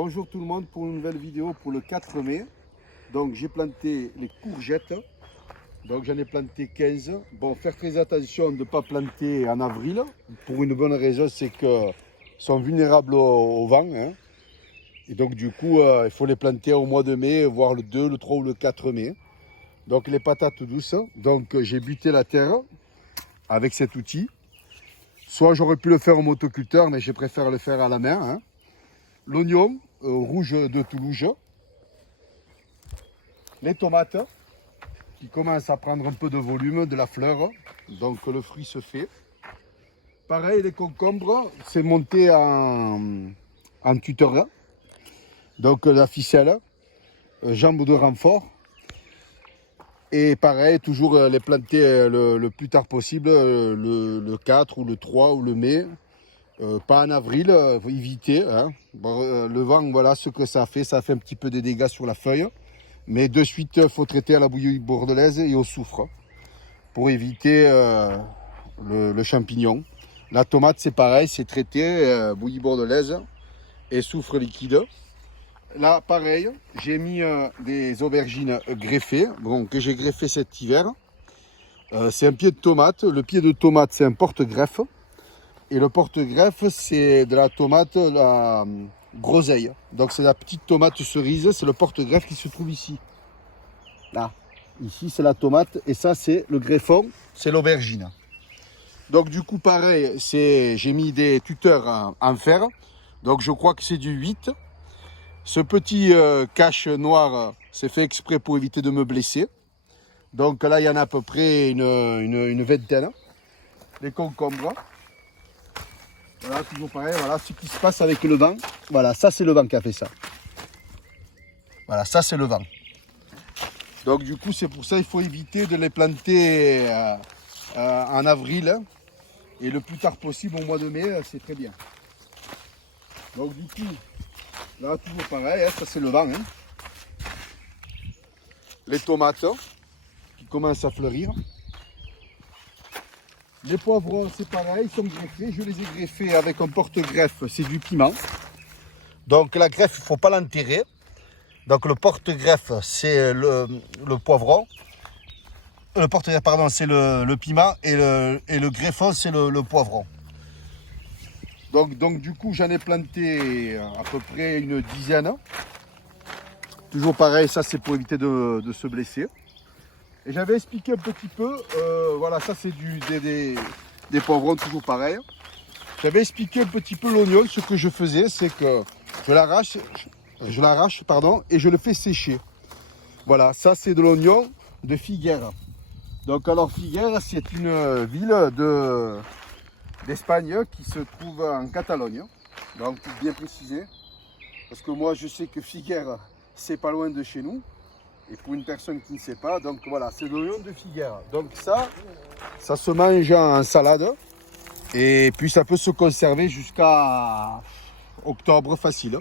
Bonjour tout le monde pour une nouvelle vidéo pour le 4 mai. Donc j'ai planté les courgettes. Donc j'en ai planté 15. Bon, faire très attention de ne pas planter en avril. Pour une bonne raison, c'est qu'elles sont vulnérables au vent. Hein. Et donc du coup, il faut les planter au mois de mai, voire le 2, le 3 ou le 4 mai. Donc les patates douces. Donc j'ai buté la terre avec cet outil. Soit j'aurais pu le faire au motoculteur, mais je préfère le faire à la main. Hein. L'oignon rouge de Toulouse, les tomates qui commencent à prendre un peu de volume, de la fleur, donc le fruit se fait. Pareil, les concombres, c'est monté en tuteur, donc la ficelle, jambe de renfort. Et pareil, toujours les planter le plus tard possible, le 4 ou le 3 ou le mai. Pas en avril, faut éviter. Hein. Bon, le vent, voilà ce que ça fait un petit peu de dégâts sur la feuille. Mais de suite, il faut traiter à la bouillie bordelaise et au soufre pour éviter le champignon. La tomate, c'est pareil, c'est traité, bouillie bordelaise et soufre liquide. Là, pareil, j'ai mis des aubergines greffées, bon, que j'ai greffé cet hiver. C'est un pied de tomate. Le pied de tomate, c'est un porte-greffe. Et le porte-greffe, c'est de la tomate, la groseille. Donc c'est la petite tomate cerise, c'est le porte-greffe qui se trouve ici. Là, ici c'est la tomate et ça c'est le greffon, c'est l'aubergine. Donc du coup pareil, j'ai mis des tuteurs en fer. Donc je crois que c'est du 8. Ce petit cache noir, c'est fait exprès pour éviter de me blesser. Donc là il y en a à peu près une vingtaine. Les concombres. Voilà, toujours pareil, voilà ce qui se passe avec le vent. Voilà, ça c'est le vent qui a fait ça. Voilà, ça c'est le vent. Donc du coup, c'est pour ça qu'il faut éviter de les planter en avril. Hein, et le plus tard possible, au mois de mai, c'est très bien. Donc du coup, là toujours pareil, hein, ça c'est le vent. Hein. Les tomates qui commencent à fleurir. Les poivrons, c'est pareil, ils sont greffés. Je les ai greffés avec un porte-greffe, c'est du piment. Donc la greffe, il ne faut pas l'enterrer. Donc le porte-greffe, c'est le poivron. Le porte-greffe, pardon, c'est le piment. Et le greffon, c'est le poivron. Donc du coup, j'en ai planté à peu près une dizaine. Toujours pareil, ça c'est pour éviter de se blesser. Et j'avais expliqué un petit peu, voilà, ça c'est des poivrons, toujours pareil. J'avais expliqué un petit peu l'oignon, ce que je faisais, c'est que je l'arrache, pardon, et je le fais sécher. Voilà, ça c'est de l'oignon de Figueres. Donc alors Figueres, c'est une ville d'Espagne qui se trouve en Catalogne. Donc pour bien préciser, parce que moi je sais que Figueres, c'est pas loin de chez nous. Et pour une personne qui ne sait pas, donc voilà, c'est de l'oignon de Figueres. Donc ça se mange en salade. Et puis ça peut se conserver jusqu'à octobre facile.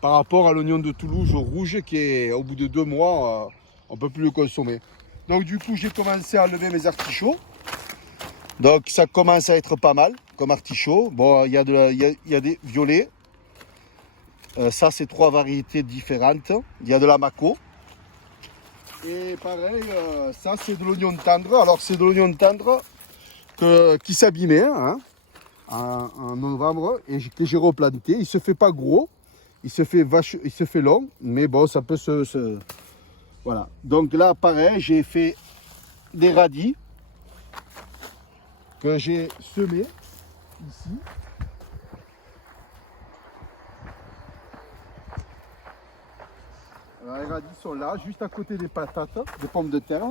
Par rapport à l'oignon de Toulouse rouge qui est au bout de 2 mois, on ne peut plus le consommer. Donc du coup j'ai commencé à enlever mes artichauts. Donc ça commence à être pas mal comme artichaut. Bon, il y a des violets. Ça c'est 3 variétés différentes. Il y a de la Mako. Et pareil, ça c'est de l'oignon tendre. Alors c'est de l'oignon tendre qui s'abîmait hein, en novembre et que j'ai replanté. Il ne se fait pas gros, il se fait long, mais bon, ça peut Voilà. Donc là, pareil, j'ai fait des radis que j'ai semés ici. Alors, les radis sont là, juste à côté des patates, des pommes de terre.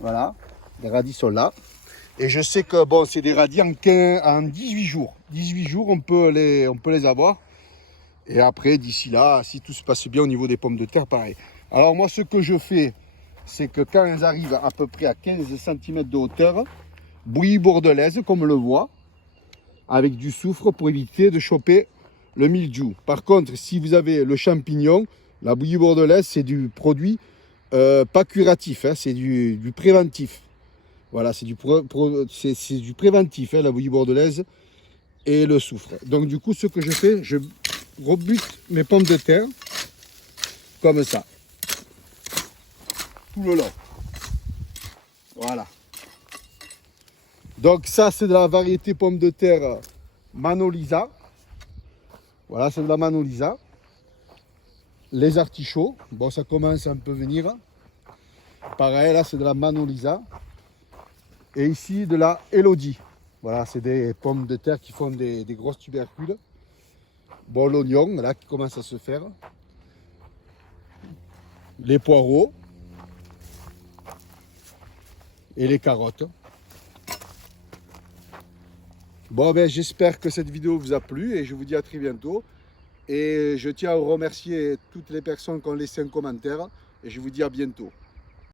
Voilà, les radis sont là. Et je sais que bon, c'est des radis en 18 jours. 18 jours, on peut les avoir. Et après, d'ici là, si tout se passe bien au niveau des pommes de terre, pareil. Alors moi, ce que je fais, c'est que quand elles arrivent à peu près à 15 cm de hauteur, bouillie bordelaise, comme on le voit, avec du soufre pour éviter de choper le mildiou. Par contre, si vous avez le champignon, la bouillie bordelaise, c'est du produit pas curatif, hein, c'est du préventif. Voilà, c'est du préventif, hein, la bouillie bordelaise et le soufre. Donc du coup, ce que je fais, je rebute mes pommes de terre comme ça. Tout le long. Voilà. Donc ça c'est de la variété pomme de terre Manolisa. Voilà, c'est de la Manolisa. Les artichauts, bon ça commence à un peu venir. Pareil, là c'est de la Manolisa. Et ici de la Elodie. Voilà, c'est des pommes de terre qui font des grosses tubercules. Bon, l'oignon, là, qui commence à se faire. Les poireaux. Et les carottes. Bon, ben, j'espère que cette vidéo vous a plu et je vous dis à très bientôt. Et je tiens à remercier toutes les personnes qui ont laissé un commentaire et je vous dis à bientôt.